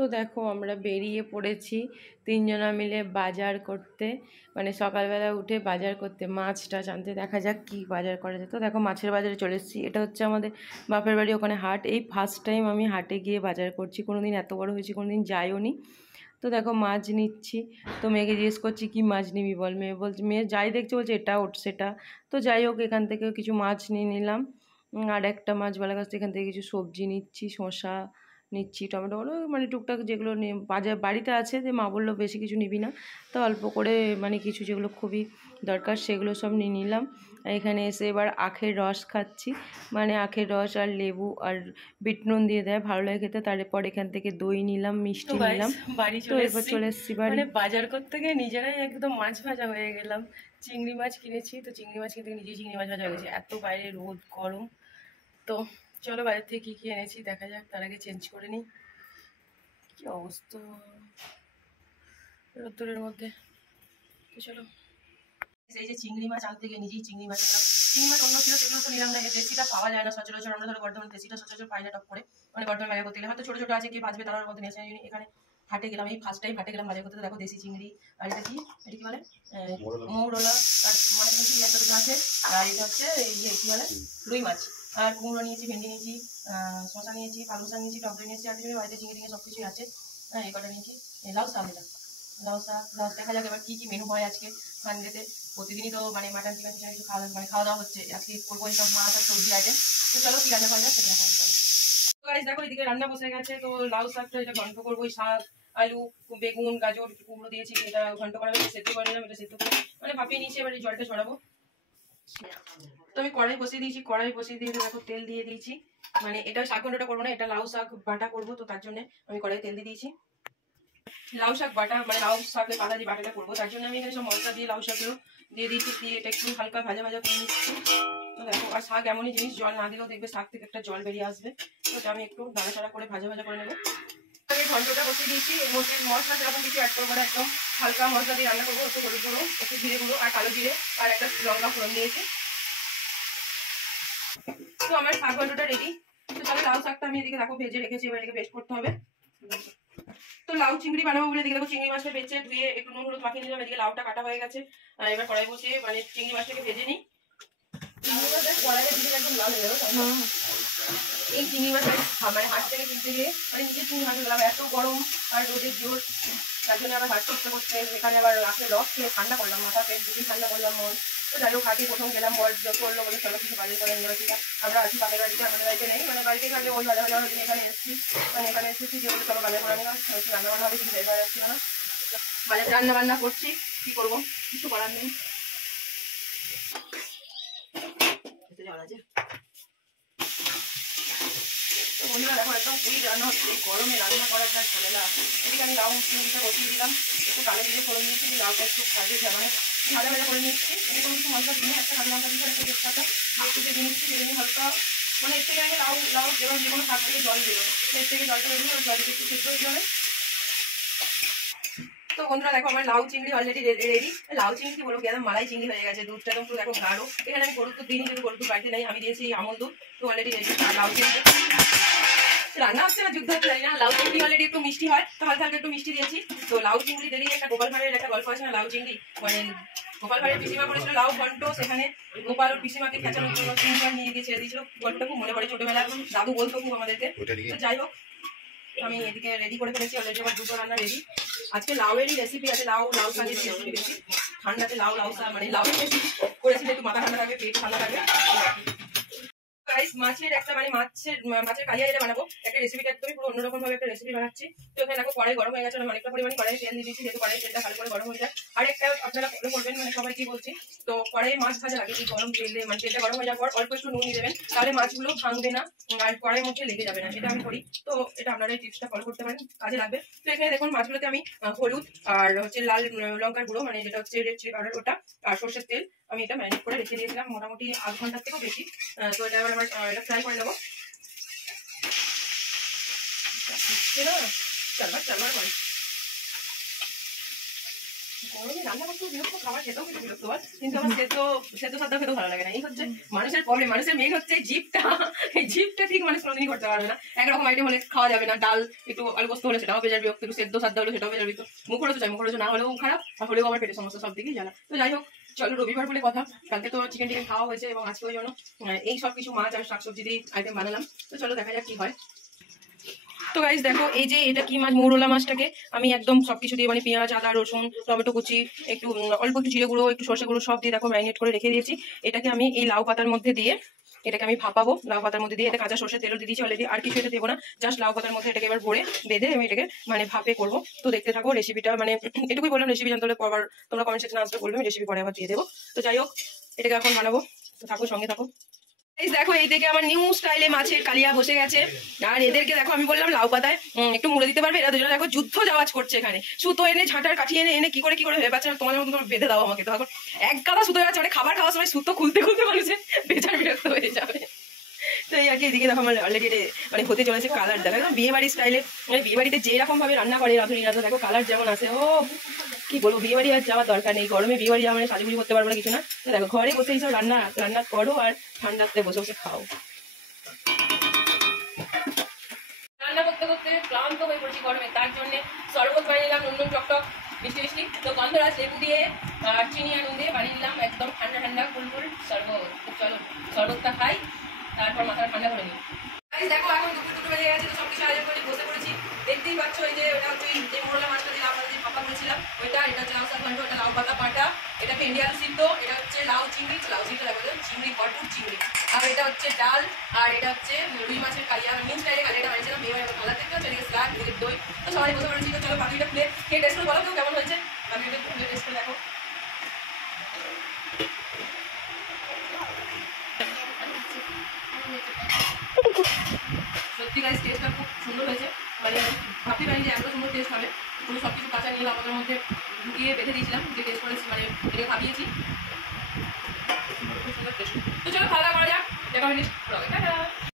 তো দেখো আমরা বেরিয়ে পড়েছি তিনজনা মিলে বাজার করতে, মানে সকালবেলা উঠে বাজার করতে, মাছটা আনতে। দেখা যাক কি বাজার করা যায়। তো দেখো মাছের বাজারে চলে এসেছি। এটা হচ্ছে আমাদের বাপের বাড়ি, ওখানে হাট। এই ফার্স্ট টাইম আমি হাটে গিয়ে বাজার করছি, কোনোদিন এত বড় হয়েছি কোনোদিন যাইও নি। তো দেখো মাছ নিচ্ছি। তো মেয়েকে জিজ্ঞেস করছি কি মাছ নিবি বল, মেয়ে বলছে, মেয়ে যাই দেখছে বলছে এটা ওট সেটা। তো যাই হোক এখান থেকে কিছু মাছ নিয়ে নিলাম। আর একটা মাছওয়ালার কাছ থেকে এখান থেকে কিছু সবজি নিচ্ছি, শসা নিচ্ছি, টমেটো, মানে টুকটাক যেগুলো বাজার বাড়িতে আছে, যে মা বললো বেশি কিছু নিবি না, তো অল্প করে মানে কিছু যেগুলো খুবই দরকার সেগুলো সব নিয়ে নিলাম। এখানে এসে এবার আখের রস খাচ্ছি, মানে আখের রস আর লেবু আর বিট নুন দিয়ে দেয়, ভালো লাগে খেতে। তারপর এখান থেকে দই নিলাম, মিষ্টি নিলাম। বাড়ি চলে এসেছি বাড়ি। মানে বাজার করতে গিয়ে নিজেরাই একদম মাছ ভাজা হয়ে গেলাম। চিংড়ি মাছ কিনেছি, তো চিংড়ি মাছ কিনতে নিজেই চিংড়ি মাছ ভাজা হয়ে গেছে, এত বাইরে রোদ গরম। তো চলো বাইরে থেকে কী কী এনেছি দেখা যাক, তার আগে চেঞ্জ করে নিই। কী অবস্থা রোদ্দুরের মধ্যে। তো চলো, এই যে চিংড়ি মাছ আনতে গিয়ে নিজেই চিংড়ি মাছ নিলাম। চিংড়ি মাছ অন্য ছিল সেগুলো তো নিলাম না, দেশিটা পাওয়া যায় না সচরাচর। আমরা ধরো বর্ধমান দেশিটা সচরাচর পাই না টপ করে, মানে বর্ধমান বাজার করতে গেলে হয়তো ছোটো ছোটো আছে, কি ভাজবে তার মধ্যে নিয়েছে। এখানে হাটে গেলাম, এই ফার্স্ট টাইম হাটে গেলাম বাজার করতে। দেখো দেশি চিংড়ি, আর এটা কি বলে মৌরলা, আর মানে পুঁটি একটা দুটো আছে। আর এটা হচ্ছে ইয়ে কী বলে রুই মাছ। আর কুমড়ো নিয়েছি, ভেন্ডি নিয়েছি, শশা নিয়েছি, পালং শাক নিয়েছি, টক দই নিয়েছি, আর কিছু বাড়িতে চিংড়ি সব কিছুই আছে। হ্যাঁ এই কটা নিয়েছি। লাউ শাক, এটা লাউ শাক। দেখা যাক এবার কী কী মেনু হয় আজকে সানডেতে। প্রতিদিনই তো মানে মাটন চিকেন কিছু কিছু খাওয়া দাওয়া হচ্ছে, আজকে করবো এইসব মাছ আর সবজি আইটেম। তো চলো কি রান্না করা যায় সেটা দেখা যাবে। গাইস দেখো এদিকে রান্না বসে গেছে। তো লাউ শাকটা এটা ঘন্ট করবো, শাক আলু বেগুন গাজর কুমড়ো দিয়েছি, এটা ঘন্ট করা হয়েছে, সেদ্ধ করে নিলাম। এটা সেদ্ধ করে মানে ভাপিয়ে নিয়েছি, এবার এই জলটা ছড়াবো। তো আমি কড়াই বসিয়ে দিয়েছি, কড়াই বসিয়ে দিয়ে দেখো তেল দিয়ে দিয়েছি। মানে এটা শাক ঘন্টটা করবো না, এটা লাউ শাক বাটা করবো, তো তার জন্য আমি কড়াই তেল দিয়ে দিয়েছি। লাউ শাক বাটা মানে লাউ শাকের পাতা দিয়ে বাটাটা করবো, তার জন্য আমি এখানে সব মশলা দিয়ে লাউ শাকগুলো দিয়ে দিয়েছি, দিয়ে এটা একটু হালকা ভাজা ভাজা করে নিচ্ছি। তো দেখো আর শাক এমনই জিনিস, জল না দিলেও দেখবে শাক থেকে একটা জল বেরিয়ে আসবে। তো এটা আমি একটু নাড়াচাড়া করে ভাজা ভাজা করে নেবো। আমি ঘন্টটা বসিয়ে দিয়েছি, এর মধ্যে মশলা সেরকম কিছু অ্যাড করবো না, একদম হালকা মশলা দিয়ে রান্না করবো। একটু হলুদ গুঁড়ো, একটু জিরে গুঁড়ো আর কালো জিরে আর একটা লঙ্কা ফোড়ন দিয়েছি। তো আমার শাক ঘন্টটা রেডি। তো তাহলে লাউ শাকটা আমি এদিকে দেখো ভেজে রেখেছি, এবার এটাকে পেস্ট করতে হবে। তো লাউ চিংড়ি বানাবো বলে দেখো চিংড়ি মাছটা বেছে ধুয়ে একটু নুন হলুদ মাখিয়ে নিলাম। এদিকে লাউটা কাটা হয়ে গেছে, আর এবার কড়াই বসিয়ে মানে চিংড়ি মাছটাকে ভেজে নিই। এই চিংড়ি মাছ মানে হাট থেকে কিনতে গিয়ে মানে নিজের চিংড়ি মাছ গেলাম, এত গরম আর রোদের জোর, তার জন্য আবার হাট করতে করতে এখানে আবার রাখে রস খেয়ে ঠান্ডা করলাম, মাথা পেট দুটি ঠান্ডা করলাম মন। তো যাই হোক হাটে প্রথম গেলাম, বর করলো বলে চলো কিছু বাজার করে নিয়ে আসি। আমরা আছি বাপের বাড়িতে, আমাদের বাড়িতে নেই, মানে বাড়িতে থাকলে ওই বাজার বাজার দিন এখানে এসেছি, মানে এখানে এসেছি যে বলে চলো বাজার করে নিলাম। রান্না বান্না হবে কিছু বের করা যাচ্ছিল না, বাজার রান্না বান্না করছি, কি করবো কিছু করার নেই। জল আছে তো বন্ধুরা দেখো একদম পুরি রান্না হচ্ছে, গরমে রান্না করার যা ঝামেলা। এদিকে আমি লাউ চিংড়িটা বসিয়ে দিলাম, একটু কালো জিরে ফোড়ন দিয়েছি, লাউটা একটু ভাজা মানে ভাজা ভাজা করে নিচ্ছি। এদিকে কোনো কিছু মশলা দিয়ে একটা কাঁচা লঙ্কা দিয়ে একটা তেজপাতা একটু ভেজে নিচ্ছি, ভেজে নিয়ে হালকা মানে এর থেকে আমি লাউ লাউ এবার যে কোনো শাক থেকে জল দেবো, এর থেকে জলটা বেরিয়ে ওই জলটা একটু সেদ্ধ হয়ে যাবে। তো বন্ধুরা দেখো আমার লাউ চিংড়ি অলরেডি রেডি। লাউ চিংড়ি কি বলবো, একদম মালাই চিংড়ি হয়ে গেছে, দুধটা একদম পুরো দেখো গাঢ়। এখানে আমি গরুর দুধ দিইনি, যেহেতু গরুর দুধ বাড়িতে নেই, আমি দিয়েছি আমল দুধ। তো অলরেডি রেডি। আর লাউ চিংড়ি রান্না হচ্ছে না যুদ্ধ হচ্ছে জানি না, লাউ চিংড়ি অলরেডি একটু মিষ্টি হয়, তো হালকা হালকা একটু মিষ্টি দিয়েছি। তো লাউ চিংড়ি দেখি একটা গোপাল ভাঁড়ের একটা গল্প আছে না, লাউ চিংড়ি মানে গোপাল ভাঁড়ের পিসিমা করেছিল লাউ ঘন্ট, সেখানে গোপাল ওর পিসিমাকে খেঁচানোর জন্য চিংড়ি নিয়ে গিয়ে ছেড়ে দিয়েছিল। গল্পটা খুব মনে পড়ে, ছোটবেলা দাদু বলতো খুব আমাদেরকে। তো যাই হোক আমি এদিকে রেডি করে ফেলেছি অলরেডি, আমার দুটো রান্না রেডি। আজকে লাউয়েরই রেসিপি আছে, লাউ শাকের রেসিপি বেশি। ঠান্ডাতে লাউ শাক মানে লাউয়ের রেসিপি করেছি, একটু মাথা ঠান্ডা থাকবে, পেট ঠান্ডা থাকবে। মাছের একটা মানে মাছের কালিয়া যেটা বানাবো, একটা রেসিপিটা একদমই পুরো অন্যরকম ভাবে একটা রেসিপি বানাচ্ছি। তো এখানে দেখো কড়াই গরম হয়ে গেছে, অনেকটা পরিমাণে কড়াই তেল দিয়ে দিচ্ছি, যেহেতু কড়াই তেলটা ভালো করে গরম হয়ে যায়। আর একটা আপনারা ফলো করবেন, মানে সবাই কি বলছি, তো কড়াই মাছ ভাজার আগে গরম তেলে মানে তেলটা গরম হয়ে যাওয়ার পর অল্প একটু নুন দিয়ে দেবেন, তাহলে মাছগুলো ভাঙবে না আর কড়াইয়ের মধ্যে লেগে যাবে না। এটা আমি করি, তো এটা আপনারা এই টিপসটা ফলো করতে পারেন, কাজে লাগবে। তো এখানে দেখুন মাছগুলোতে আমি হলুদ আর হচ্ছে লাল লঙ্কার গুঁড়ো, মানে যেটা হচ্ছে রেড চিলি পাউডার, ওটা আর সর্ষের তেল আমি এটা ম্যারিনেট করে রেখে দিয়েছিলাম মোটামুটি আধ ঘন্টার থেকেও বেশি। তো এটা এবার আমার এটা ফ্রাই করে নেবো। চারবার করে গরমে রান্না করতে বিরক্ত, খাবার খেতেও কিন্তু বিরক্ত হয়, কিন্তু আমার সেদ্ধ সাদ্দা খেতেও ভালো লাগে না। এই হচ্ছে মানুষের প্রবলেম, মানুষের মেন হচ্ছে জিপটা। এই জিপটা ঠিক মানুষ কোনোদিনই করতে পারবে না। একরকম আইটেম হলে খাওয়া যাবে না, ডাল একটু আলু পোস্ত হলে সেটাও বেজার বিরক্ত, একটু সেদ্ধ সাদ্দা হলে সেটাও বেজার বিরক্ত, মুখরোচ চাই, মুখরোচ না হলেও খারাপ, আর হলেও আমার পেটের সমস্যা, সব দিকেই জানা। তো যাই হোক, চলো রবিবার বলে কথা, কালকে তো চিকেন টিকেন খাওয়া হয়েছে এবং আজকে ওই জন্য এই সব কিছু মাছ আর শাকসবজি দিয়ে আইটেম বানালাম। তো চলো দেখা যাক কি হয়। তো গাইস দেখো, এই যে এটা কি মাছ, মৌরলা মাছটাকে আমি একদম সবকিছু দিয়ে মানে পেঁয়াজ, আদা, রসুন, টমেটো কুচি, একটু অল্প একটু জিরে গুঁড়ো, একটু সর্ষে গুঁড়ো সব দিয়ে দেখো ম্যারিনেট করে রেখে দিয়েছি। এটাকে আমি এই লাউ পাতার মধ্যে দিয়ে এটাকে আমি ভাপাবো। লাউ পাতার মধ্যে দিয়ে এটা কাঁচা সর্ষে তেলও দিয়ে দিয়েছি অলরেডি, আর কিছু এটা দেবো না, জাস্ট লাউ পাতার মধ্যে এটাকে এবার ভরে বেঁধে আমি এটাকে মানে ভাপে করবো। তো দেখতে থাকো রেসিপিটা, মানে এটুকুই বললাম, রেসিপি জানতে হলে পরবার তোমরা কমেন্ট সেকশনে আসলে বলবে, আমি রেসিপি পরে আবার দিয়ে দেবো। তো যাই হোক, এটাকে এখন বানাবো, তো থাকো, সঙ্গে থাকো। দেখো এই দিকে আমার নিউ স্টাইলে মাছের কালিয়া বসে গেছে, আর এদেরকে দেখো আমি বললাম লাউ পাতায় একটু মুড়ে দিতে পারবে, এরা দুজনে দেখো যুদ্ধ জাওয়াজ করছে এখানে, সুতো এনে ঝাঁটার কাঠি এনে এনে কি করে ভেবে পাচ্ছে তোমাদের মতো বেঁধে দাও আমাকে। তো এখন এক গাদা সুতো যাচ্ছে, মানে খাবার খাওয়ার সময় সুতো খুলতে খুলতে মানুষের বেচার বিরক্ত হয়ে যাবে। তো এই আর কি, এদিকে দেখো আমার অলরেডি মানে হতে চলেছে কালার, দেখো একদম বিয়ে বাড়ির স্টাইলে, মানে বিয়ে বাড়িতে যেরকম ভাবে রান্না করে রাঁধুনি রাঁধা, দেখো কালার যেমন আছে, ও কি বলবো, বিয়ে বাড়ি আর যাওয়ার দরকার নেই, গরমে বিয়ে বাড়ি যাওয়া মানে সাজুগুজি করতে পারবো না কিছু না। তো দেখো ঘরে বসে এইসব রান্না করো আর ঠান্ডাতে বসে বসে খাও। রান্না করতে করতে ক্লান্ত হয়ে পড়েছি গরমে, তার জন্য শরবত বানিয়ে নিলাম, নুন টকটক মিষ্টি মিষ্টি, তো গন্ধরাজ লেবু দিয়ে আর চিনি আর নুন দিয়ে বানিয়ে নিলাম একদম ঠান্ডা ঠান্ডা কুলকুল শরবত। চলো শরবতটা খাই, তারপর মাথাটা ঠান্ডা করে নিই। দেখো এখন দুটো বেজে গেছে, তো সবকিছু আয়োজন করে বসে পড়েছি। দেখতেই পাচ্ছ এই যে ওটা হচ্ছে যে মোরলা মাছটা দিয়ে আপনাদের যে পাপা করেছিলাম ওইটা, এটা হচ্ছে লাউ শাক ঘন্ট, এটা লাউ পাতা পাটা, এটা ভেন্ডি আলু সিদ্ধ, এটা হচ্ছে লাউ চিংড়ি দেখো, চিংড়ি ভরপুর চিংড়ি, আর এটা হচ্ছে ডাল, আর এটা হচ্ছে রুই মাছের কালিয়া, নিউ স্টাইলে কালিয়াটা বানিয়েছিলাম, মেয়ে কালার দেখতে হচ্ছে, এদিকে স্লাদ, এদিকে দই। তো সবাই বসে পড়েছি, তো চলো পাতুরিটা প্লেট খেয়ে টেস্ট করে বলো কেউ কেমন হয়েছে, পাতুরিটা টেস্ট করে দেখো। সত্যি গাইস টেস্টটা খুব সুন্দর হয়েছে, মানে ভাবতে পারি যে এত সুন্দর টেস্ট হবে। পুরো সব কিছু কাঁচা নিয়ে আমাদের মধ্যে ঢুকিয়ে বেঁধে দিয়েছিলাম, যে টেস্ট করে মানে এটাকে ভাবিয়েছি, খুব সুন্দর টেস্ট। তো চলো খাওয়া দাওয়া করা যাক, দেখা হবে নেক্সট ব্লগে।